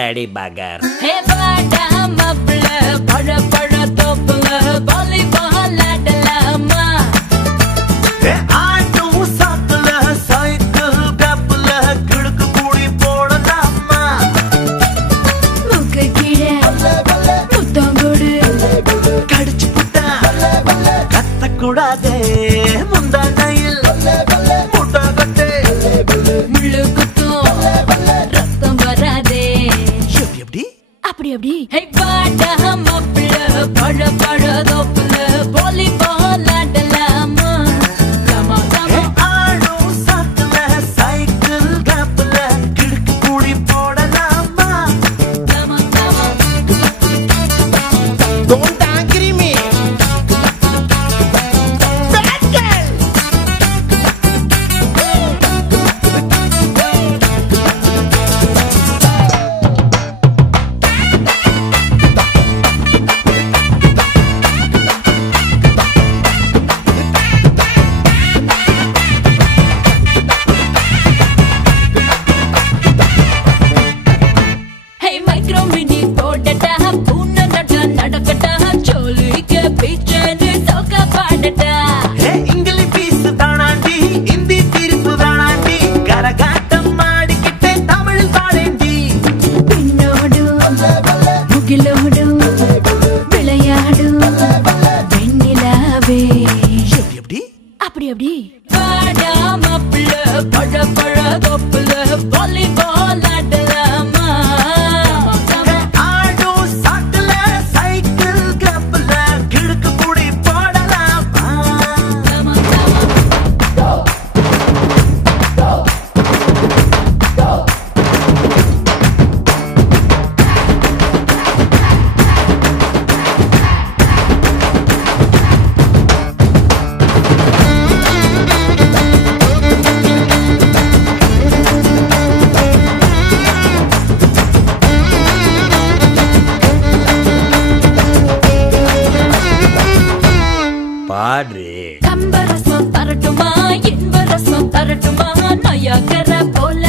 Lady பகர். கூடாதே முந்தானையில் முட்டாகட்டே முள்ளு குத்தும் ரத்தம் வராதே. எப்படி அப்படி அப்படி ஹே பாடா மாப்பிள்ள பழ பழ தோப்புல வாலிபால் ஆடலாமா. கமா கமா ஆடும் சாக்குல சைக்கிள் கேப்ல கிடுக்கு கூடி போடலாமா. கமா கமா Don't agree me. Bad girl. Hey micro mini போடட்டா பூன நட நடக்கட்டா சோலிக்க பீச்சனு சோக பாடட்டா. இங்கிலீஷ் பீஸ் தானாண்டி இந்தி தீர்ப்பு தானாண்டி கரகாட்டம் ஆடிக்கிட்டே தமிழ் பாடேண்டி. பின்னோடும் முகிலோடும் விளையாடும் வெண்ணிலாவே. எப்படி அப்படி அப்படி பாடா மாப்பிள்ள பழ பழ தோப்புல வாலிபால் ஆடலாமா. ஆடும் சாக்குல சைக்கிள் கேப்ல கிடுக்கு கூடி போடலாமா. கமா கமா பாடு. கம்பரசம் தரட்டுமா இன்பரசம் தரட்டுமா நயாகர போல